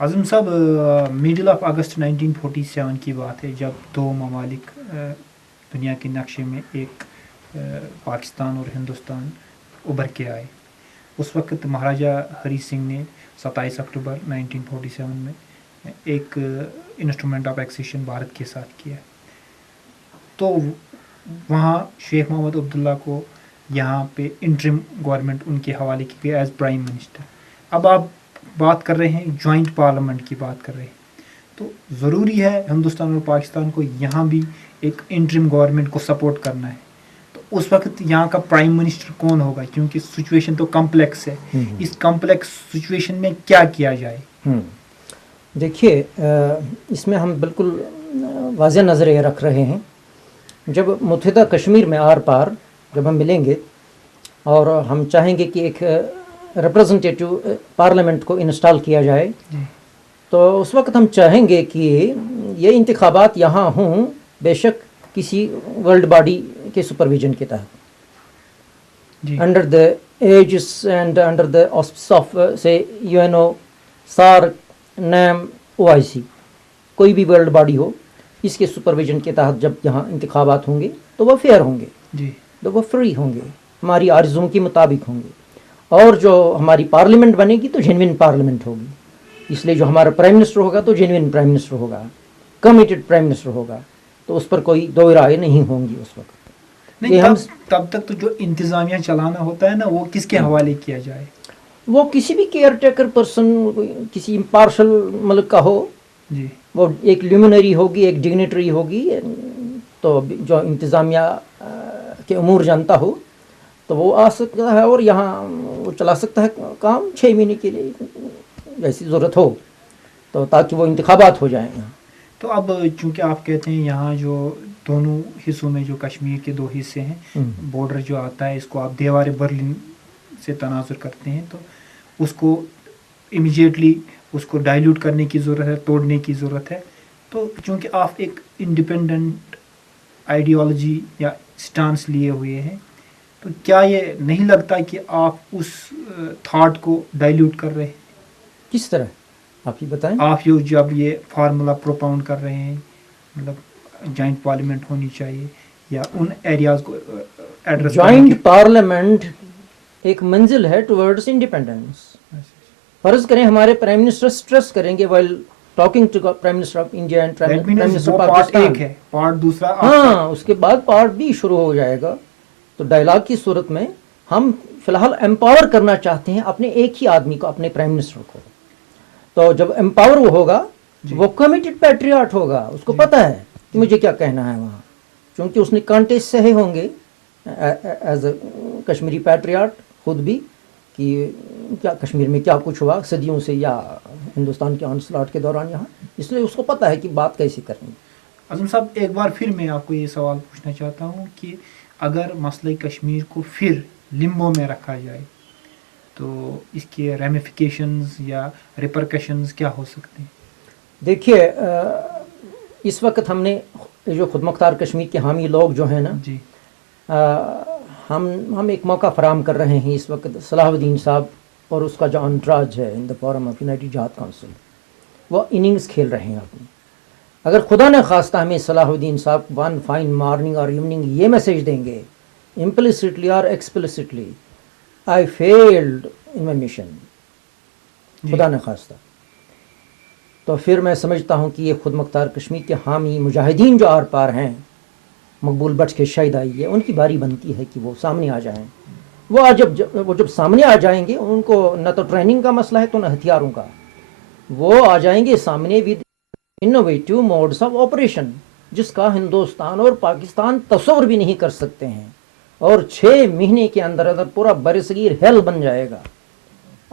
आज़म साहब, middle of अगस्त 1947 की बात है जब दो ममालिक दुनिया के नक्शे में एक पाकिस्तान और हिंदुस्तान उभर के आए. उस वक्त महाराजा हरी सिंह ने 27 अक्टूबर 1947 में एक इंस्ट्रूमेंट ऑफ एक्सेशन भारत के साथ किया. तो वहाँ शेख मोहम्मद अब्दुल्ला को यहाँ पे इंटरिम गवर्नमेंट उनके हवाले की गई एज प्राइम मिनिस्टर. अब आप बात कर रहे हैं जॉइंट पार्लियामेंट की बात कर रहे हैं, तो ज़रूरी है हिंदुस्तान और पाकिस्तान को यहाँ भी एक इंटरिम गवर्नमेंट को सपोर्ट करना है. तो उस वक्त यहाँ का प्राइम मिनिस्टर कौन होगा, क्योंकि सिचुएशन तो कम्प्लेक्स है. इस कम्प्लेक्स सिचुएशन में क्या किया जाए? देखिए, इसमें हम बिल्कुल वाज़ेह नज़र ये रख रहे हैं, जब मुत्तहिदा कश्मीर में आर पार जब हम मिलेंगे और हम चाहेंगे कि एक रिप्रेजेंटेटिव पार्लियामेंट को इंस्टॉल किया जाए, तो उस वक्त हम चाहेंगे कि ये इंतखाबात यहाँ हों, बेशक किसी वर्ल्ड बॉडी के सुपरविजन के तहत, under the aegis and under the auspices of से यूएनओ, सार्क, नैम, ओआईसी, कोई भी वर्ल्ड बॉडी हो, इसके सुपरविजन के तहत जब यहाँ इंतखाबात होंगे तो वह फेयर होंगे जी, तो वह फ्री होंगे, हमारी आरज़ुओं के मुताबिक होंगे. और जो हमारी पार्लियामेंट बनेगी तो जेन्युइन पार्लियामेंट होगी. इसलिए जो हमारा प्राइम मिनिस्टर होगा तो जेन्युइन प्राइम मिनिस्टर होगा, कमिटेड प्राइम मिनिस्टर होगा, तो उस पर कोई दो राय नहीं होंगी उस वक्त. नहीं, तब तक तो जो इंतज़ामिया चलाना होता है ना, वो किसके हवाले किया जाए? वो किसी भी केयर टेकर पर्सन, किसी इम्पार्शल मुल्क का हो जी. वो एक ल्यूमिनरी होगी, एक डिग्नेटरी होगी, तो जो इंतज़ामिया के उमूर जानता हो तो वो आ सकता है और यहाँ वो चला सकता है काम 6 महीने के लिए, जैसी ज़रूरत हो, तो ताकि वो इंतखाबात हो जाएँ. तो अब चूँकि आप कहते हैं यहाँ जो दोनों हिस्सों में जो कश्मीर के दो हिस्से हैं, बॉर्डर जो आता है इसको आप दीवार बर्लिन से तनाजुर करते हैं, तो उसको इमीडिएटली उसको डाइल्यूट करने की ज़रूरत है, तोड़ने की ज़रूरत है. तो चूँकि आप एक इंडिपेंडेंट आइडियोलॉजी या स्टांस लिए हुए हैं, तो क्या ये नहीं लगता कि आप उस थॉट को डाइल्यूट कर रहे हैं? किस तरह आप ही बताएं. आप जब ये फार्मूला प्रोपाउंड कर रहे हैं, मतलब जॉइंट पार्लियामेंट होनी चाहिए या उन एरियाज को एड्रेस. जॉइंट पार्लियामेंट एक मंजिल है टुवर्ड्स इंडिपेंडेंस. फर्ज करें हमारे प्राइम मिनिस्टर स्ट्रेस करेंगे while talking to prime minister of India and prime minister Pakistan, एक है पार्ट दूसरा, हाँ, उसके बाद पार्ट बी शुरू हो जाएगा. तो डायलॉग की सूरत में हम फिलहाल एम्पावर करना चाहते हैं अपने एक ही आदमी को, अपने प्राइम मिनिस्टर को. तो जब एम्पावर वो होगा, वो कमिटेड पैट्रियट होगा, उसको पता है कि मुझे क्या कहना है वहाँ, क्योंकि उसने कांटेस्ट सहे होंगे एज अ कश्मीरी पैट्रियट खुद भी, कि क्या कश्मीर में क्या कुछ हुआ सदियों से या हिंदुस्तान के ऑनस्लॉट के दौरान यहाँ, इसलिए उसको पता है कि बात कैसे करनी. आज़म साहब, एक बार फिर मैं आपको ये सवाल पूछना चाहता हूँ कि अगर मसले कश्मीर को फिर लिम्बो में रखा जाए तो इसके रेमिफिकेशंस या रिपरकशंस क्या हो सकते हैं? देखिए, इस वक्त हमने जो खुद मुख्तार कश्मीर के हामी लोग जो हैं ना जी, हम एक मौका फराम कर रहे हैं इस वक्त. सलाहुद्दीन साहब और उसका जो अंतराज है in the forum of United जिहाद काउंसिल, वो इनिंग्स खेल रहे हैं अपनी. अगर खुदा ने खास्ता हमें सलाहुद्दीन साहब वन फाइन मॉर्निंग और इवनिंग ये मैसेज देंगे, इम्प्लिसिटली और explicitly, I failed in my mission, खुदा ने खास्ता, तो फिर मैं समझता हूँ कि ये खुद मुख्तार कश्मीर के हामी मुजाहिदीन जो आर पार हैं, मकबूल बख्श के शहीद आई है, उनकी बारी बनती है कि वो सामने आ जाएं. वो जब सामने आ जाएंगे, उनको न तो ट्रेनिंग का मसला है तो न हथियारों का, वो आ जाएंगे सामने with innovative modes of operation, जिसका हिंदुस्तान और पाकिस्तान तस्वर भी नहीं कर सकते हैं, और 6 महीने के अंदर अंदर पूरा बरसगीर हेल बन जाएगा.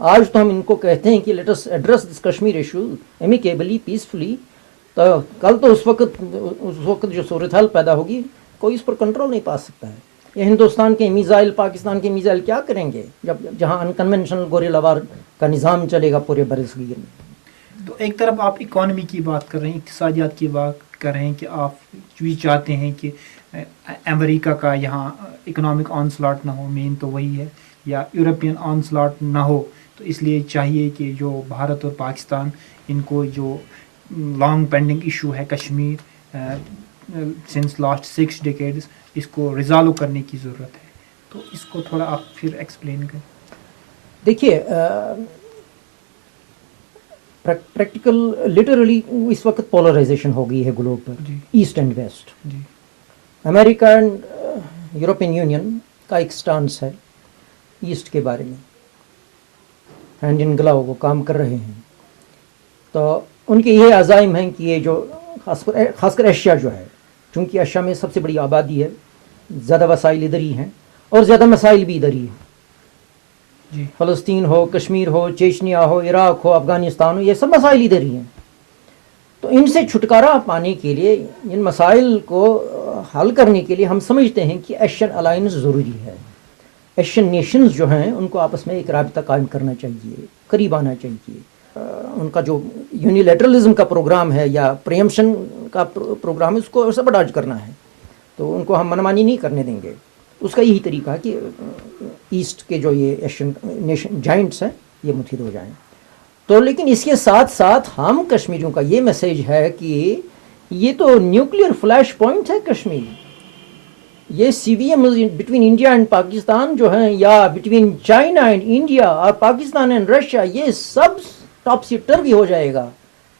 आज तो हम इनको कहते हैं कि let us address this Kashmir issue amicably, peacefully, तो कल तो उस वक्त जो सूरत हाल पैदा होगी, कोई इस पर कंट्रोल नहीं पा सकता है. ये हिंदुस्तान के मिसाइल, पाकिस्तान के मिसाइल क्या करेंगे जब जहाँ अनकन्वेंशनल गोरिल्ला वार का निज़ाम चलेगा पूरे बरसगीर में. तो एक तरफ आप इकॉनमी की बात कर रहे हैं, इक़्तिसादियात की बात कर रहे हैं कि आप भी चाहते हैं कि अमेरिका का यहाँ इकोनॉमिक ऑनस्लॉट ना हो, मेन तो वही है, या यूरोपियन ऑनस्लॉट ना हो, तो تو اس لیے چاہیے کہ جو بھارت اور پاکستان ان کو جو لانگ پینڈنگ ایشو ہے کشمیر سنس لاسٹ 6 ڈیکیڈز اس کو ریزالو کرنے کی ضرورت ہے. تو اس کو تھوڑا آپ پھر ایکسپلین کریں. دیکھیے پریکٹیکل لٹرلی اس وقت پولرائزیشن ہو گئی ہے گلوب پر, جی ایسٹ اینڈ ویسٹ. جی امریکہ اینڈ یورپین یونین کا ایک سٹانس ہے ایسٹ کے بارے میں, ہینڈ ان گلو وہ کام کر رہے ہیں. تو ان کے یہ عزائم ہیں کہ یہ جو خاص کر ایشیا جو ہے, چونکہ ایشیا میں سب سے بڑی آبادی ہے, زیادہ وسائل ادھر ہی ہیں اور زیادہ مسائل بھی ادھر ہی ہیں. جی فلسطین ہو, کشمیر ہو, چیچنیا ہو, عراق ہو, افغانستان ہو, یہ سب مسائل ادھر ہی ہیں. تو ان سے چھٹکارا پانے کے لیے, ان مسائل کو حل کرنے کے لیے ہم سمجھتے ہیں کہ ایشین الائنس ضروری ہے. ایشین نیشنز جو ہیں ان کو آپس میں ایک رابطہ قائم کرنا چاہیے, قریب آنا چاہیے. ان کا جو یونیلیٹرلزم کا پروگرام ہے یا پریمپشن کا پروگرام ہے اس کو سبڈاج کرنا ہے, تو ان کو ہم منمانی نہیں کرنے دیں گے. اس کا یہی طریقہ ہے کہ ایسٹ کے جو یہ ایشین نیشن جائنٹس ہیں یہ متحد ہو جائیں. تو لیکن اس کے ساتھ ساتھ ہم کشمیریوں کا یہ میسیج ہے کہ یہ تو نیوکلیئر فلیش پوائنٹ ہے کشمیر. یہ C B M between India and Pakistan جو ہیں, یا بٹوین چائنا اینڈ انڈیا اور پاکستان اینڈ رشیا, یہ سب ٹاپسی ٹربی ہو جائے گا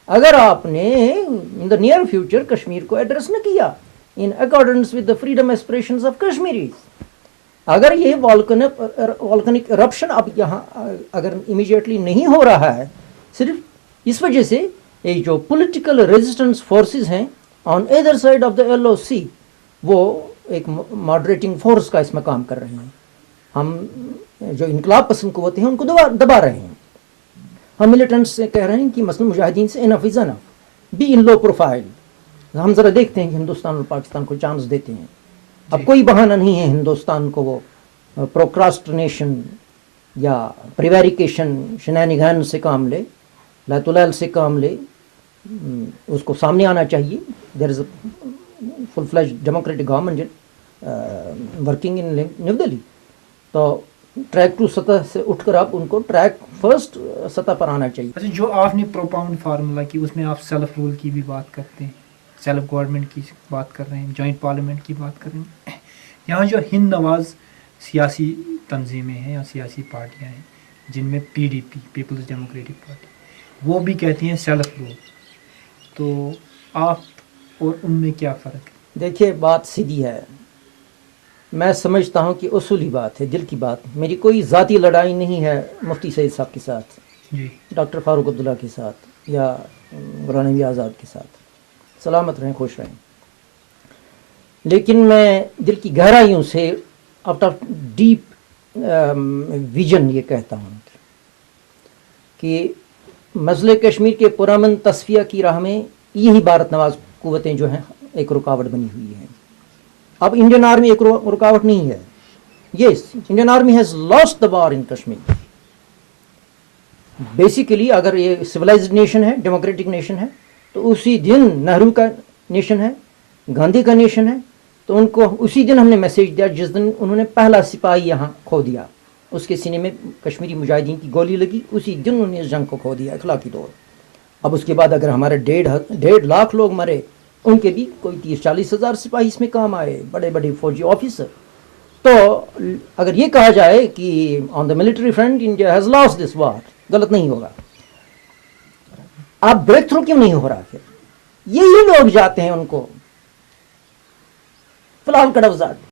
اگر آپ نے ان دا نیئر فیوچر کشمیر کو ایڈریس نہ کیا in accordance with the freedom aspirations of Kashmiris. اگر یہ والکنک eruption اب یہاں اگر امیجیٹلی نہیں ہو رہا ہے, صرف اس وجہ سے یہ جو پولیٹیکل ریزسٹنس فورسز ہیں on either side of the LOC وہ ایک ماڈریٹنگ فورس کا اس میں کام کر رہے ہیں. ہم جو انقلاب پسند قوتیں ہیں ان کو دبا رہے ہیں. ہم ملیٹنٹس سے کہہ رہے ہیں کہ مثلا مجاہدین سے انف از انف, بی ان لو پروفائل. ہم ذرا دیکھتے ہیں کہ ہندوستان اور پاکستان کو چانس دیتے ہیں. اب کوئی بہانہ نہیں ہے ہندوستان کو وہ پروکراسٹنیشن یا پریویریکیشن شنینگان سے کام لے, لات العل سے کام لے. اس کو سامنے آنا چاہیے. There is a full fledged democratic government working in New Delhi. تو ٹریک ٹو سطح سے اٹھ کر آپ ان کو ٹریک فرسٹ سطح پر آنا چاہیے. اچھا, جو آپ نے پروپاؤنڈ فارمولا کی اس میں آپ سیلف رول کی بھی بات کرتے ہیں, سیلف گورنمنٹ کی بات کر رہے ہیں, جوائنٹ پارلیمنٹ کی بات کر رہے ہیں. یہاں جو ہند نواز سیاسی تنظیمیں ہیں یا سیاسی پارٹیاں ہیں جن میں PDP پیپلز ڈیموکریٹک پارٹی, وہ بھی کہتی ہیں سیلف رول. تو آپ اور ان میں کیا فرق ہے؟ دیکھیے بات سیدھی ہے. میں سمجھتا ہوں کہ اصولی بات ہے, دل کی بات. میری کوئی ذاتی لڑائی نہیں ہے مفتی سعید صاحب کے ساتھ, جی ڈاکٹر فاروق عبداللہ کے ساتھ, یا مولانا نبی آزاد کے ساتھ. سلامت رہیں, خوش رہیں. لیکن میں دل کی گہرائیوں سے آؤٹ آف ڈیپ ویژن یہ کہتا ہوں کہ مسئلہ کشمیر کے پرامن تصفیہ کی راہ میں یہی بھارت نواز قوتیں جو ہیں ایک رکاوٹ بنی ہوئی ہیں. اب انڈین آرمی ایک رکاوٹ نہیں ہے. Yes, Indian army has lost the war in Kashmir. Basically اگر یہ سویلائزڈ نیشن ہے, ڈیموکریٹک نیشن ہے, تو اسی دن نہرو کا نیشن ہے, گاندھی کا نیشن ہے, تو ان کو اسی دن ہم نے میسیج دیا جس دن انہوں نے پہلا سپاہی یہاں کھو دیا. اس کے سینے میں کشمیری مجاہدین کی گولی لگی, اسی دن انہوں نے اس جنگ کو کھو دیا اخلاقی طور. اب اس کے بعد اگر ہمارے 1.5 لاکھ لوگ مرے, ان کے بھی کوئی 30-40 ہزار سپاہی اس میں کام آئے, بڑے بڑے فوجی آفیسر. تو اگر یہ کہا جائے کہ on the military front India has lost this war, غلط نہیں ہوگا. آپ بریک تھرو کیوں نہیں ہو رہا؟ پھر یہی لوگ جاتے ہیں ان کو فی الحال کڑوزات